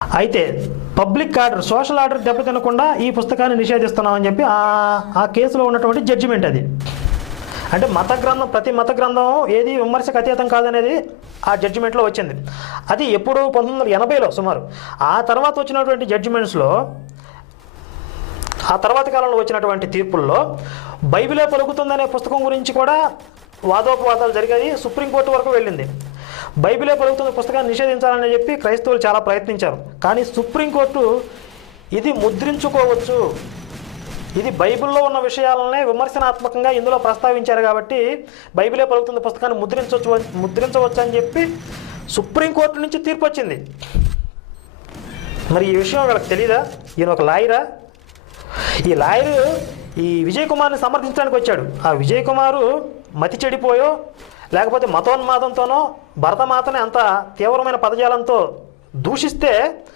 అయితే public order, social order దెబ్బతినకుండా ఈ పుస్తకాన్ని నిషేధిస్తున్నామని చెప్పి ఆ కేసులో ఉన్నటువంటి జడ్జిమెంట్ అది. అంటే మత గ్రంథం, ప్రతి మత గ్రంథం ఏది విమర్శకు అతీతం కాదనేది ఆ జడ్జిమెంట్లో వచ్చింది. అది ఎప్పుడు 1980లో సుమారు. ఆ తర్వాత వచ్చినటువంటి జడ్జిమెంట్స్లో, ఆ తర్వాత కాలంలో వచ్చినటువంటి తీర్పుల్లో బైబిలే పలుకుతుందనే పుస్తకం గురించి కూడా వాదోపవాదాలు జరిగాయి. సుప్రీంకోర్టు వరకు వెళ్ళింది. బైబిలే పలుకుతున్న పుస్తకాన్ని నిషేధించాలని చెప్పి క్రైస్తవులు చాలా ప్రయత్నించారు. కానీ సుప్రీంకోర్టు ఇది ముద్రించుకోవచ్చు, ఇది బైబిల్లో ఉన్న విషయాలనే విమర్శనాత్మకంగా ఇందులో ప్రస్తావించారు కాబట్టి బైబిలే పలుకుతున్న పుస్తకాన్ని ముద్రించవచ్చు అని చెప్పి సుప్రీంకోర్టు నుంచి తీర్పు వచ్చింది. మరి ఈ విషయం వీళ్ళకి తెలీదా? ఈయన ఒక లాయరా? ఈ లాయరు ఈ విజయ్ కుమార్ని సమర్థించడానికి వచ్చాడు. ఆ విజయ్ కుమారు మతి చెడిపోయో లేకపోతే మతోన్మాదంతోనో భరతమాతని అంత తీవ్రమైన పదజాలంతో దూషిస్తే